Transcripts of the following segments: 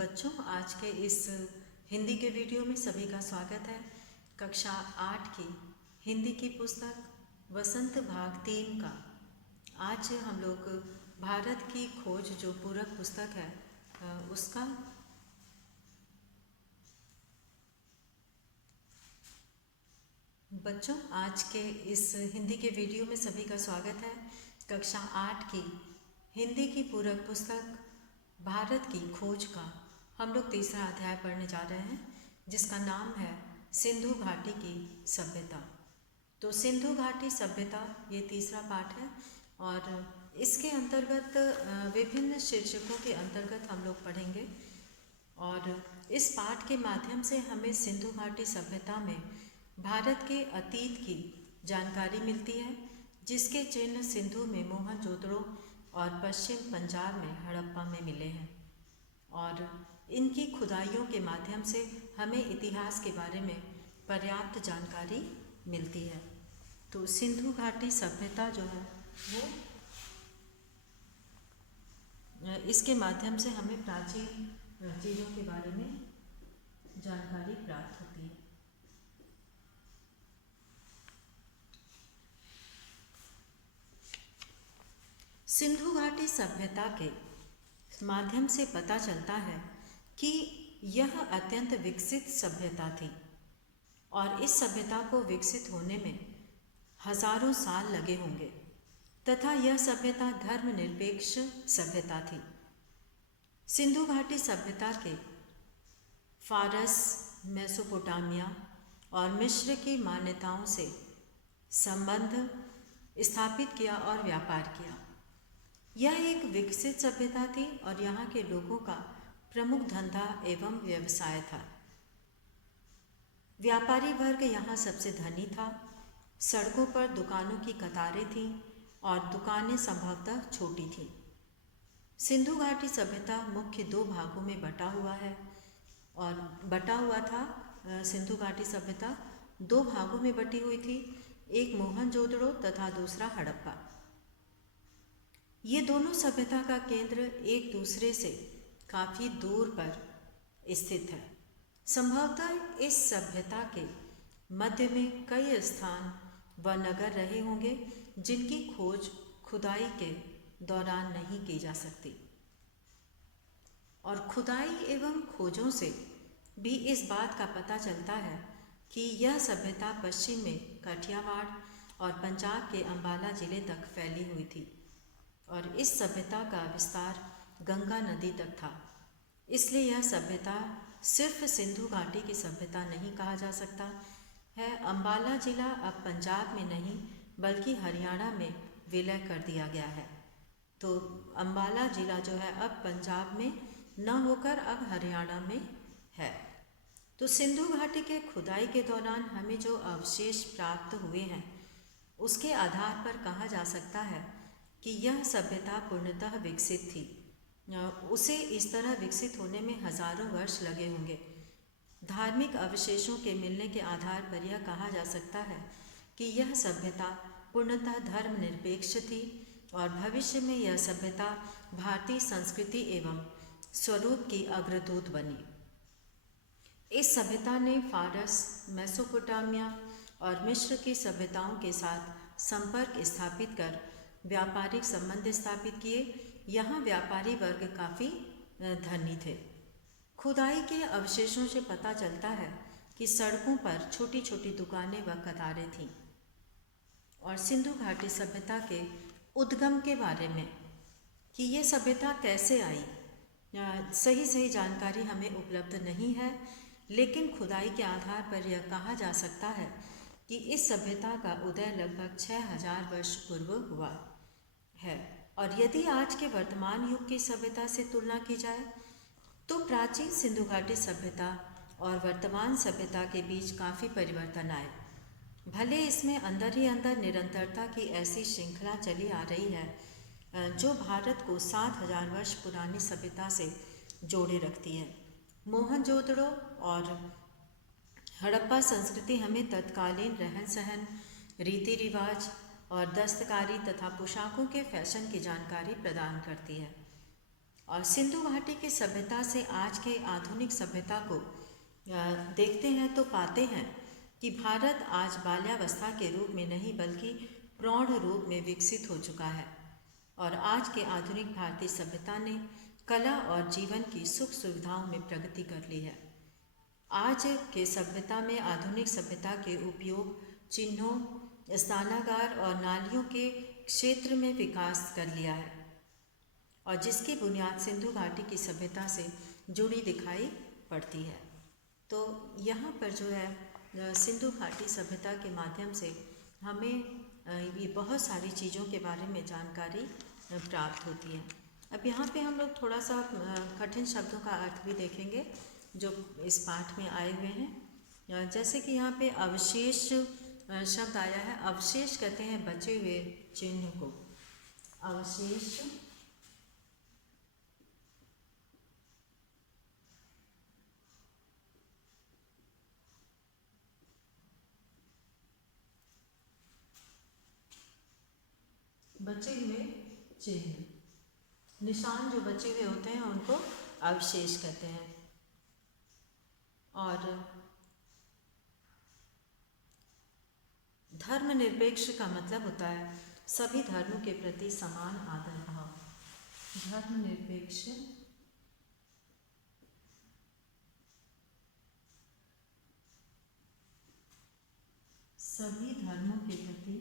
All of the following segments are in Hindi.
बच्चों, आज के इस हिंदी के वीडियो में सभी का स्वागत है। कक्षा 8 की हिंदी की पुस्तक वसंत भाग 3 का आज हम लोग भारत की खोज जो पूरक पुस्तक है उसका बच्चों, आज के इस हिंदी के वीडियो में सभी का स्वागत है। कक्षा 8 की हिंदी की पूरक पुस्तक भारत की खोज का हम लोग तीसरा अध्याय पढ़ने जा रहे हैं, जिसका नाम है सिंधु घाटी की सभ्यता। तो सिंधु घाटी सभ्यता ये तीसरा पाठ है और इसके अंतर्गत विभिन्न शीर्षकों के अंतर्गत हम लोग पढ़ेंगे और इस पाठ के माध्यम से हमें सिंधु घाटी सभ्यता में भारत के अतीत की जानकारी मिलती है, जिसके चिन्ह सिंधु में मोहनजोदड़ो और पश्चिम पंजाब में हड़प्पा में मिले हैं और इनकी खुदाइयों के माध्यम से हमें इतिहास के बारे में पर्याप्त जानकारी मिलती है। तो सिंधु घाटी सभ्यता जो है वो इसके माध्यम से हमें प्राचीन चीज़ों के बारे में जानकारी प्राप्त होती है। सिंधु घाटी सभ्यता के माध्यम से पता चलता है कि यह अत्यंत विकसित सभ्यता थी और इस सभ्यता को विकसित होने में हजारों साल लगे होंगे तथा यह सभ्यता धर्मनिरपेक्ष सभ्यता थी। सिंधु घाटी सभ्यता के फारस, मेसोपोटामिया और मिस्र की मान्यताओं से संबंध स्थापित किया और व्यापार किया। यह एक विकसित सभ्यता थी और यहाँ के लोगों का प्रमुख धंधा एवं व्यवसाय था। व्यापारी वर्ग यहाँ सबसे धनी था। सड़कों पर दुकानों की कतारें थीं और दुकानें संभवतः छोटी थीं। सिंधु घाटी सभ्यता मुख्य दो भागों में बटा हुआ था। सिंधु घाटी सभ्यता दो भागों में बटी हुई थी, एक मोहनजोदड़ो तथा दूसरा हड़प्पा। ये दोनों सभ्यता का केंद्र एक दूसरे से काफ़ी दूर पर स्थित है। संभवतः इस सभ्यता के मध्य में कई स्थान व नगर रहे होंगे जिनकी खोज खुदाई के दौरान नहीं की जा सकती और खुदाई एवं खोजों से भी इस बात का पता चलता है कि यह सभ्यता पश्चिम में काठियावाड़ और पंजाब के अंबाला जिले तक फैली हुई थी और इस सभ्यता का विस्तार गंगा नदी तक था। इसलिए यह सभ्यता सिर्फ सिंधु घाटी की सभ्यता नहीं कहा जा सकता है। अंबाला जिला अब पंजाब में नहीं बल्कि हरियाणा में विलय कर दिया गया है। तो अंबाला जिला जो है अब पंजाब में न होकर अब हरियाणा में है। तो सिंधु घाटी के खुदाई के दौरान हमें जो अवशेष प्राप्त हुए हैं उसके आधार पर कहा जा सकता है कि यह सभ्यता पूर्णतः विकसित थी। उसे इस तरह विकसित होने में हजारों वर्ष लगे होंगे। धार्मिक अवशेषों के मिलने के आधार पर यह कहा जा सकता है कि यह सभ्यता पूर्णतः धर्मनिरपेक्ष थी और भविष्य में यह सभ्यता भारतीय संस्कृति एवं स्वरूप की अग्रदूत बनी। इस सभ्यता ने फारस, मेसोपोटामिया और मिस्र की सभ्यताओं के साथ संपर्क स्थापित कर व्यापारिक संबंध स्थापित किए। यहाँ व्यापारी वर्ग काफ़ी धनी थे। खुदाई के अवशेषों से पता चलता है कि सड़कों पर छोटी छोटी दुकानें व कतारें थीं। और सिंधु घाटी सभ्यता के उद्गम के बारे में कि ये सभ्यता कैसे आई, सही जानकारी हमें उपलब्ध नहीं है, लेकिन खुदाई के आधार पर यह कहा जा सकता है कि इस सभ्यता का उदय लगभग 6000 वर्ष पूर्व हुआ है। और यदि आज के वर्तमान युग की सभ्यता से तुलना की जाए तो प्राचीन सिंधु घाटी सभ्यता और वर्तमान सभ्यता के बीच काफ़ी परिवर्तन आए। भले इसमें अंदर ही अंदर निरंतरता की ऐसी श्रृंखला चली आ रही है जो भारत को 7000 वर्ष पुरानी सभ्यता से जोड़े रखती है। मोहनजोदड़ो और हड़प्पा संस्कृति हमें तत्कालीन रहन सहन, रीति रिवाज और दस्तकारी तथा पोशाकों के फैशन की जानकारी प्रदान करती है और सिंधु घाटी की सभ्यता से आज के आधुनिक सभ्यता को देखते हैं तो पाते हैं कि भारत आज बाल्यावस्था के रूप में नहीं बल्कि प्रौढ़ रूप में विकसित हो चुका है। और आज के आधुनिक भारतीय सभ्यता ने कला और जीवन की सुख सुविधाओं में प्रगति कर ली है। आज के सभ्यता में आधुनिक सभ्यता के उपयोग चिन्हों, स्नानागार और नालियों के क्षेत्र में विकास कर लिया है और जिसकी बुनियाद सिंधु घाटी की सभ्यता से जुड़ी दिखाई पड़ती है। तो यहाँ पर जो है सिंधु घाटी सभ्यता के माध्यम से हमें ये बहुत सारी चीज़ों के बारे में जानकारी प्राप्त होती है। अब यहाँ पे हम लोग थोड़ा सा कठिन शब्दों का अर्थ भी देखेंगे जो इस पाठ में आए हुए हैं। जैसे कि यहाँ पे अवशेष शब्द आया है। अवशेष कहते हैं बचे हुए चिन्ह को। अवशेष बचे हुए चिन्ह, निशान जो बचे हुए होते हैं उनको अवशेष कहते हैं। और धर्मनिरपेक्ष का मतलब होता है सभी धर्मों के प्रति समान आदर भाव। धर्मनिरपेक्ष सभी धर्मों के प्रति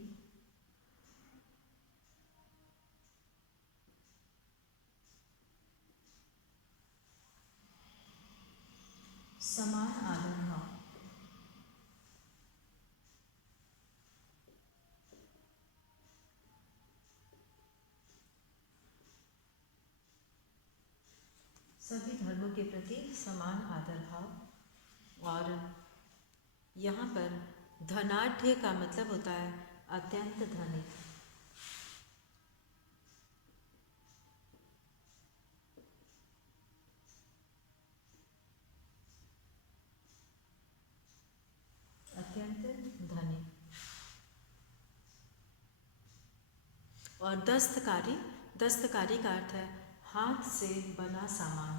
समान आदर भाव। सभी धर्मों के प्रति समान आदर भाव। और यहाँ पर धनाढ्य का मतलब होता है अत्यंत धनी। अत्यंत धनी। और दस्तकारी, दस्तकारी का अर्थ है हाथ से बना सामान।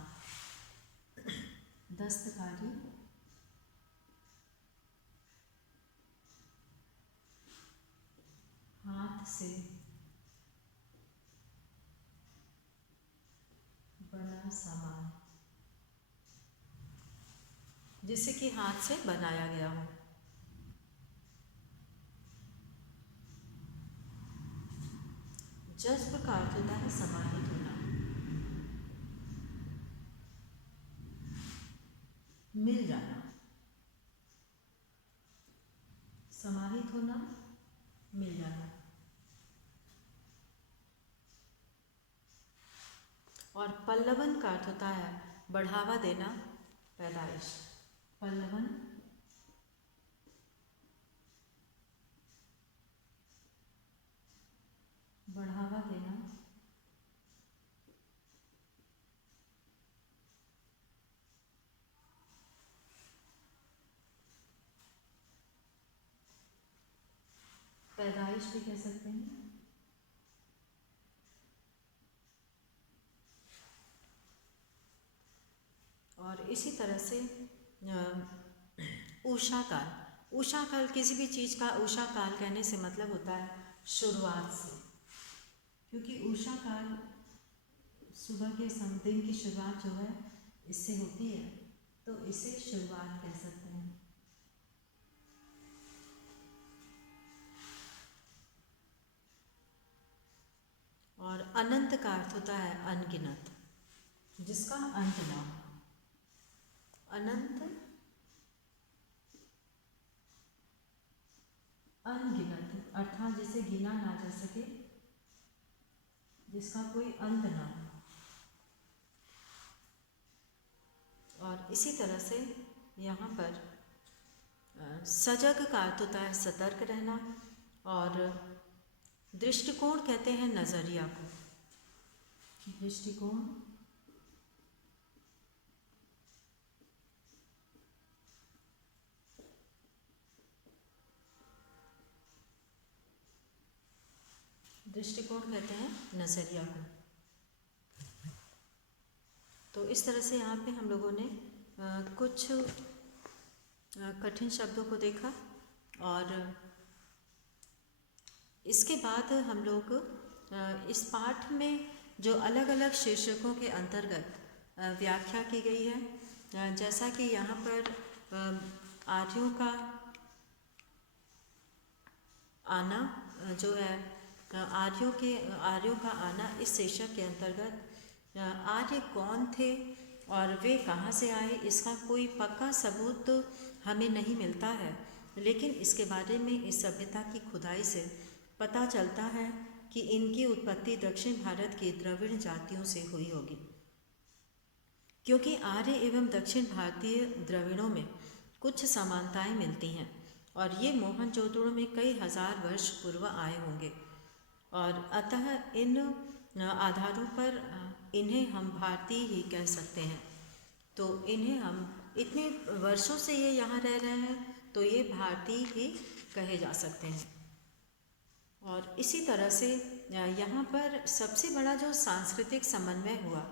दस्तकारी हाथ से बना सामान, जिसे कि हाथ से बनाया गया हो। जज्ब का अर्थ होता है समाहित होना। मिल जाना, समाहित होना, मिल जाना। और पल्लवन का अर्थ होता है बढ़ावा देना, पैदाइश। पल्लवन बढ़ावा देना, पैदाइश भी कह सकते हैं। और इसी तरह से उषा काल, उषा काल किसी भी चीज़ का उषा काल कहने से मतलब होता है शुरुआत से, क्योंकि उषा काल सुबह के दिन की शुरुआत जो है इससे होती है, तो इसे शुरुआत कह सकते हैं। और अनंत का अर्थ होता है अनगिनत, जिसका अंत ना हो। अनंत अनगिनत अर्थात जिसे गिना ना जा सके, जिसका कोई अंत ना हो। और इसी तरह से यहाँ पर सजग का अर्थ होता है सतर्क रहना। और दृष्टिकोण कहते हैं नज़रिया को। दृष्टिकोण दृष्टिकोण कहते हैं नज़रिया को। इस तरह से यहाँ पे हम लोगों ने कुछ कठिन शब्दों को देखा और इसके बाद हम लोग इस पाठ में जो अलग अलग शीर्षकों के अंतर्गत व्याख्या की गई है, जैसा कि यहाँ पर आर्यों का आना जो है, आर्यों का आना, इस शीर्षक के अंतर्गत आर्य कौन थे और वे कहाँ से आए, इसका कोई पक्का सबूत तो हमें नहीं मिलता है, लेकिन इसके बारे में इस सभ्यता की खुदाई से पता चलता है कि इनकी उत्पत्ति दक्षिण भारत की द्रविड़ जातियों से हुई होगी, क्योंकि आर्य एवं दक्षिण भारतीय द्रविड़ों में कुछ समानताएं मिलती हैं और ये मोहनजोदड़ो में कई हजार वर्ष पूर्व आए होंगे और अतः इन आधारों पर इन्हें हम भारतीय ही कह सकते हैं। तो इन्हें हम इतने वर्षों से ये यहाँ रह रहे हैं तो ये भारतीय ही कहे जा सकते हैं। और इसी तरह से यहाँ पर सबसे बड़ा जो सांस्कृतिक समन्वय हुआ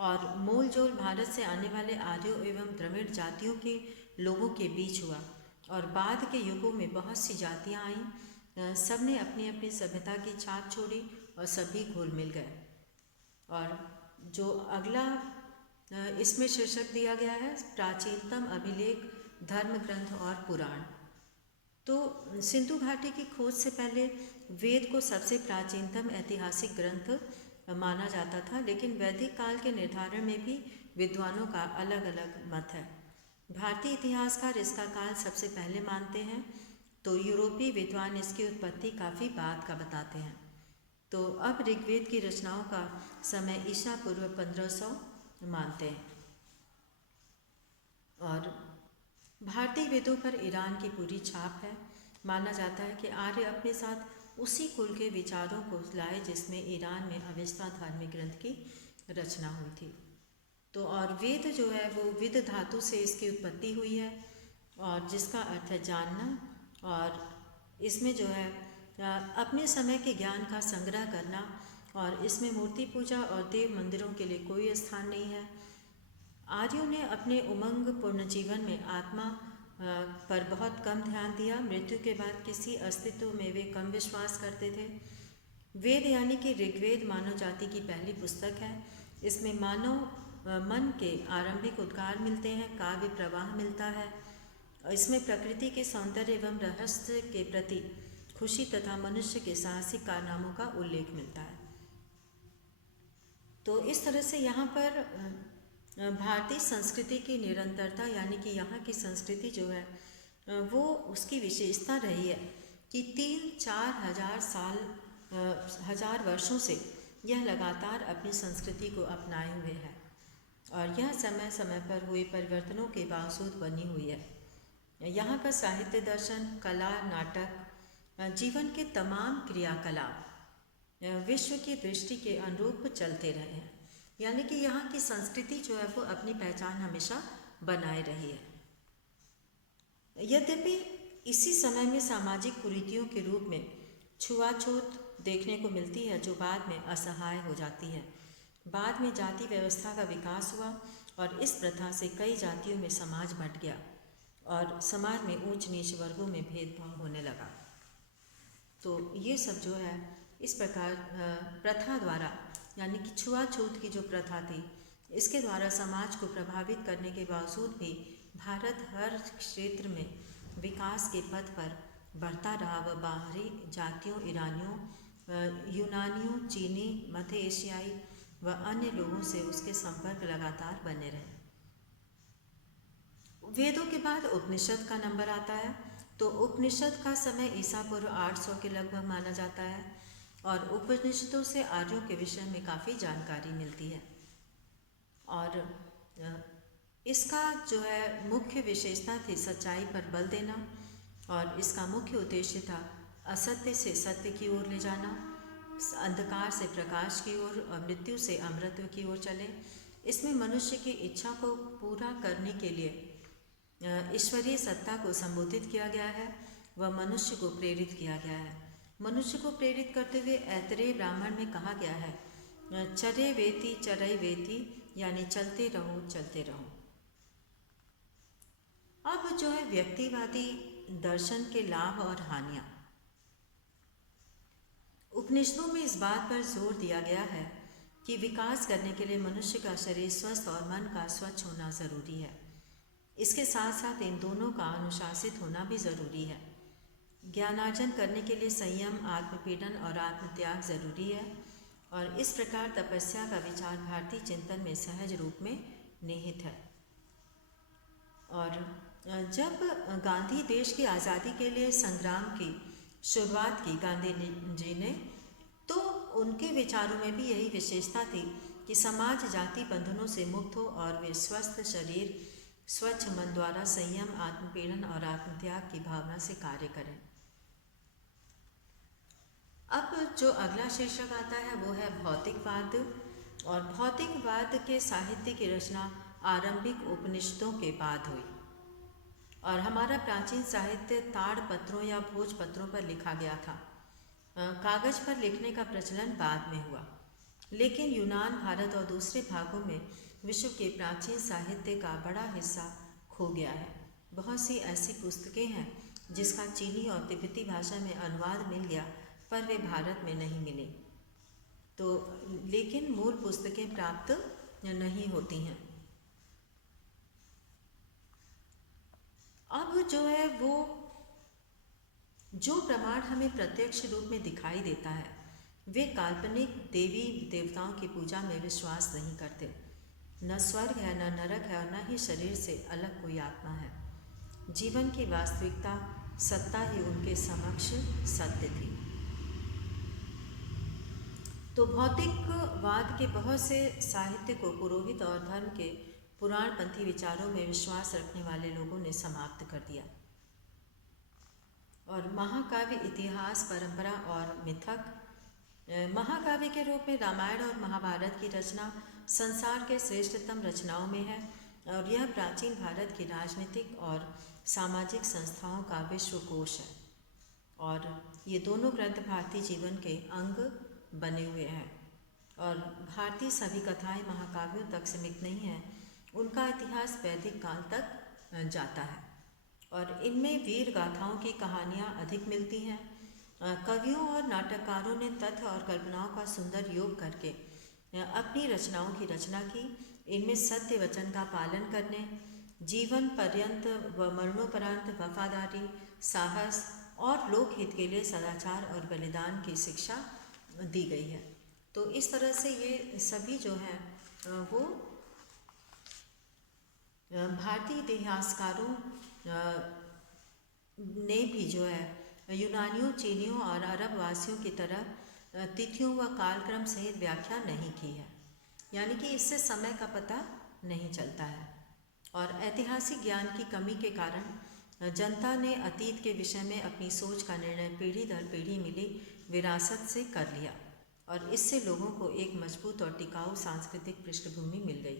और मूल जोल भारत से आने वाले आर्यों एवं द्रविड़ जातियों के लोगों के बीच हुआ और बाद के युगों में बहुत सी जातियाँ आईं, सब ने अपनी अपनी सभ्यता की छाप छोड़ी और सभी घुल मिल गए। और जो अगला इसमें शीर्षक दिया गया है, प्राचीनतम अभिलेख, धर्म ग्रंथ और पुराण। तो सिंधु घाटी की खोज से पहले वेद को सबसे प्राचीनतम ऐतिहासिक ग्रंथ माना जाता था, लेकिन वैदिक काल के निर्धारण में भी विद्वानों का अलग अलग मत है। भारतीय इतिहासकार इसका काल सबसे पहले मानते हैं, तो यूरोपीय विद्वान इसकी उत्पत्ति काफ़ी बाद का बताते हैं। तो अब ऋग्वेद की रचनाओं का समय ईसा पूर्व 1500 मानते हैं। और भारतीय वेदों पर ईरान की पूरी छाप है। माना जाता है कि आर्य अपने साथ उसी कुल के विचारों को लाए जिसमें ईरान में अवेस्ता धार्मिक ग्रंथ की रचना हुई थी। तो और वेद जो है वो विद धातु से इसकी उत्पत्ति हुई है और जिसका अर्थ है जानना, और इसमें जो है अपने समय के ज्ञान का संग्रह करना, और इसमें मूर्ति पूजा और देव मंदिरों के लिए कोई स्थान नहीं है। आर्यों ने अपने उमंग पूर्ण जीवन में आत्मा पर बहुत कम ध्यान दिया। मृत्यु के बाद किसी अस्तित्व में वे कम विश्वास करते थे। वेद यानी कि ऋग्वेद मानव जाति की पहली पुस्तक है। इसमें मानव मन के आरंभिक उद्गार मिलते हैं, काव्य प्रवाह मिलता है। इसमें प्रकृति के सौंदर्य एवं रहस्य के प्रति खुशी तथा मनुष्य के साहसिक कारनामों का उल्लेख मिलता है। तो इस तरह से यहाँ पर भारतीय संस्कृति की निरंतरता, यानी कि यहाँ की संस्कृति जो है वो उसकी विशेषता रही है कि 3-4 हजार वर्षों से यह लगातार अपनी संस्कृति को अपनाए हुए है और यह समय समय पर हुए परिवर्तनों के बावजूद बनी हुई है। यहाँ का साहित्य, दर्शन, कला, नाटक, जीवन के तमाम क्रियाकलाप विश्व की दृष्टि के अनुरूप चलते रहे हैं, यानी कि यहाँ की संस्कृति जो है वो अपनी पहचान हमेशा बनाए रही है। यद्यपि इसी समय में सामाजिक कुरीतियों के रूप में छुआछूत देखने को मिलती है जो बाद में असहाय हो जाती है। बाद में जाति व्यवस्था का विकास हुआ और इस प्रथा से कई जातियों में समाज बंट गया और समाज में ऊंच नीच वर्गों में भेदभाव होने लगा। तो ये सब जो है इस प्रकार प्रथा द्वारा, यानी कि छुआछूत की जो प्रथा थी, इसके द्वारा समाज को प्रभावित करने के बावजूद भी भारत हर क्षेत्र में विकास के पथ पर बढ़ता रहा व बाहरी जातियों, ईरानियों, यूनानियों, चीनी, मध्य एशियाई व अन्य लोगों से उसके संपर्क लगातार बने रहे। वेदों के बाद उपनिषद का नंबर आता है। तो उपनिषद का समय ईसा पूर्व 800 के लगभग माना जाता है और उपनिषदों से आर्यों के विषय में काफ़ी जानकारी मिलती है। और इसका जो है मुख्य विशेषता थी सच्चाई पर बल देना और इसका मुख्य उद्देश्य था असत्य से सत्य की ओर ले जाना, अंधकार से प्रकाश की ओर और मृत्यु से अमृत की ओर चले। इसमें मनुष्य की इच्छा को पूरा करने के लिए ईश्वरीय सत्ता को संबोधित किया गया है व मनुष्य को प्रेरित किया गया है। मनुष्य को प्रेरित करते हुए ऐतरेय ब्राह्मण में कहा गया है, चरे वेति चरय वेति यानी चलते रहो चलते रहो। अब जो है व्यक्तिवादी दर्शन के लाभ और हानियाँ। उपनिषदों में इस बात पर जोर दिया गया है कि विकास करने के लिए मनुष्य का शरीर स्वस्थ और मन का स्वच्छ होना ज़रूरी है। इसके साथ साथ इन दोनों का अनुशासित होना भी ज़रूरी है। ज्ञानार्जन करने के लिए संयम, आत्मपीड़न और आत्मत्याग ज़रूरी है। और इस प्रकार तपस्या का विचार भारतीय चिंतन में सहज रूप में निहित है। और जब गांधी देश की आज़ादी के लिए संग्राम की शुरुआत की गांधी जी ने, तो उनके विचारों में भी यही विशेषता थी कि समाज जाति बंधनों से मुक्त हो और वे स्वस्थ शरीर, स्वच्छ मन द्वारा संयम, आत्मपीड़न और आत्मत्याग की भावना से कार्य करें। अब जो अगला शीर्षक आता है वो है भौतिकवाद। और भौतिकवाद के साहित्य की रचना आरंभिक उपनिषदों के बाद हुई और हमारा प्राचीन साहित्य ताड़पत्रों या भोजपत्रों पर लिखा गया था। कागज पर लिखने का प्रचलन बाद में हुआ, लेकिन यूनान, भारत और दूसरे भागों में विश्व के प्राचीन साहित्य का बड़ा हिस्सा खो गया है। बहुत सी ऐसी पुस्तकें हैं जिसका चीनी और तिब्बती भाषा में अनुवाद मिल गया, पर वे भारत में नहीं मिली। तो लेकिन मूल पुस्तकें प्राप्त नहीं होती हैं। अब जो है वो जो प्रमाण हमें प्रत्यक्ष रूप में दिखाई देता है, वे काल्पनिक देवी देवताओं की पूजा में विश्वास नहीं करते। न स्वर्ग है, न नरक है और न ही शरीर से अलग कोई आत्मा है। जीवन की वास्तविकता सत्ता ही उनके समक्ष सत्य थी। तो भौतिकवाद के बहुत से साहित्य को पुरोहित और धर्म के पुराणपंथी विचारों में विश्वास रखने वाले लोगों ने समाप्त कर दिया। और महाकाव्य, इतिहास, परंपरा और मिथक। महाकाव्य के रूप में रामायण और महाभारत की रचना संसार के श्रेष्ठतम रचनाओं में है और यह प्राचीन भारत की राजनीतिक और सामाजिक संस्थाओं का विश्वकोश है। और ये दोनों ग्रंथ भारतीय जीवन के अंग बने हुए हैं। और भारतीय सभी कथाएं महाकाव्यों तक सीमित नहीं हैं, उनका इतिहास वैदिक काल तक जाता है और इनमें वीर गाथाओं की कहानियाँ अधिक मिलती हैं। कवियों और नाटककारों ने तथ्य और कल्पनाओं का सुंदर योग करके अपनी रचनाओं की रचना की। इनमें सत्य वचन का पालन करने, जीवन पर्यंत व मरणोपरांत वफादारी, साहस और लोकहित के लिए सदाचार और बलिदान की शिक्षा दी गई है। तो इस तरह से ये सभी जो हैं वो भारतीय इतिहासकारों ने भी जो है यूनानियों, चीनियों और अरब वासियों की तरह तिथियों व कालक्रम सहित व्याख्या नहीं की है, यानी कि इससे समय का पता नहीं चलता है। और ऐतिहासिक ज्ञान की कमी के कारण जनता ने अतीत के विषय में अपनी सोच का निर्णय पीढ़ी दर पीढ़ी मिली विरासत से कर लिया और इससे लोगों को एक मजबूत और टिकाऊ सांस्कृतिक पृष्ठभूमि मिल गई।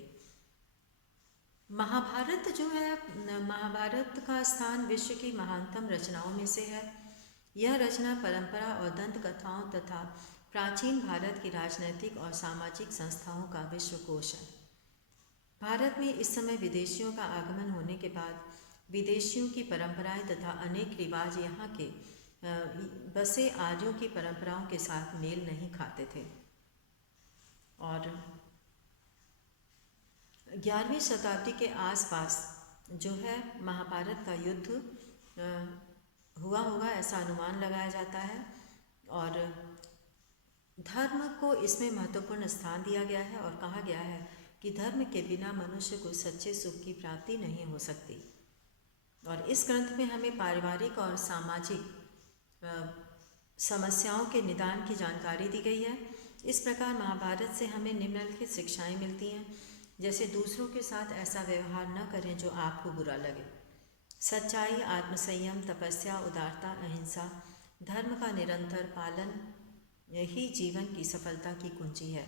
महाभारत जो है, महाभारत का स्थान विश्व की महानतम रचनाओं में से है। यह रचना परंपरा और दंत कथाओं तथा प्राचीन भारत की राजनैतिक और सामाजिक संस्थाओं का विश्वकोश है। भारत में इस समय विदेशियों का आगमन होने के बाद विदेशियों की परंपराएं तथा अनेक रिवाज यहाँ के बसे आर्यों की परंपराओं के साथ मेल नहीं खाते थे। और 11वीं शताब्दी के आसपास जो है महाभारत का युद्ध हुआ होगा, ऐसा अनुमान लगाया जाता है। और धर्म को इसमें महत्वपूर्ण स्थान दिया गया है और कहा गया है कि धर्म के बिना मनुष्य को सच्चे सुख की प्राप्ति नहीं हो सकती। और इस ग्रंथ में हमें पारिवारिक और सामाजिक समस्याओं के निदान की जानकारी दी गई है। इस प्रकार महाभारत से हमें निम्नलिखित शिक्षाएं मिलती हैं, जैसे दूसरों के साथ ऐसा व्यवहार न करें जो आपको बुरा लगे, सच्चाई, आत्मसंयम, तपस्या, उदारता, अहिंसा, धर्म का निरंतर पालन यही जीवन की सफलता की कुंजी है।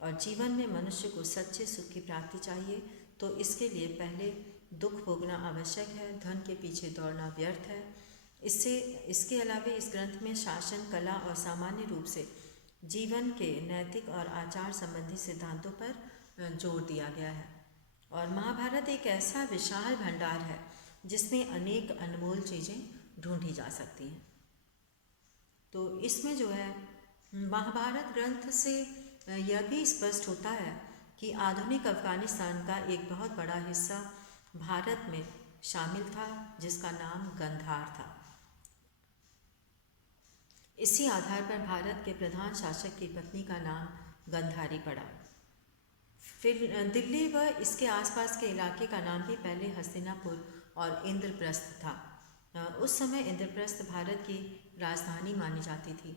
और जीवन में मनुष्य को सच्चे सुख की प्राप्ति चाहिए तो इसके लिए पहले दुख भोगना आवश्यक है, धन के पीछे दौड़ना व्यर्थ है। इसके अलावा इस ग्रंथ में शासन, कला और सामान्य रूप से जीवन के नैतिक और आचार संबंधी सिद्धांतों पर जोड़ दिया गया है। और महाभारत एक ऐसा विशाल भंडार है जिसमें अनेक अनमोल चीज़ें ढूंढी जा सकती हैं। तो इसमें जो है महाभारत ग्रंथ से यह भी स्पष्ट होता है कि आधुनिक अफ़गानिस्तान का एक बहुत बड़ा हिस्सा भारत में शामिल था, जिसका नाम गंधार था। इसी आधार पर भारत के प्रधान शासक की पत्नी का नाम गंधारी पड़ा। फिर दिल्ली व इसके आसपास के इलाके का नाम भी पहले हस्तिनापुर और इंद्रप्रस्थ था। उस समय इंद्रप्रस्थ भारत की राजधानी मानी जाती थी।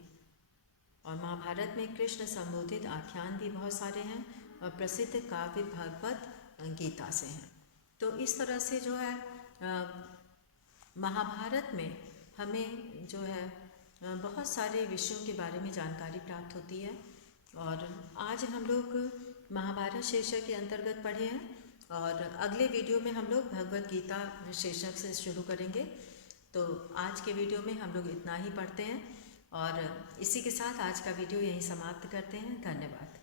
और महाभारत में कृष्ण संबोधित आख्यान भी बहुत सारे हैं और प्रसिद्ध काव्य भागवत गीता से हैं। तो इस तरह से जो है महाभारत में हमें जो है बहुत सारे विषयों के बारे में जानकारी प्राप्त होती है। और आज हम लोग महाभारत शीर्षक के अंतर्गत पढ़े हैं और अगले वीडियो में हम लोग भगवत गीता शीर्षक से शुरू करेंगे। तो आज के वीडियो में हम लोग इतना ही पढ़ते हैं और इसी के साथ आज का वीडियो यहीं समाप्त करते हैं। धन्यवाद।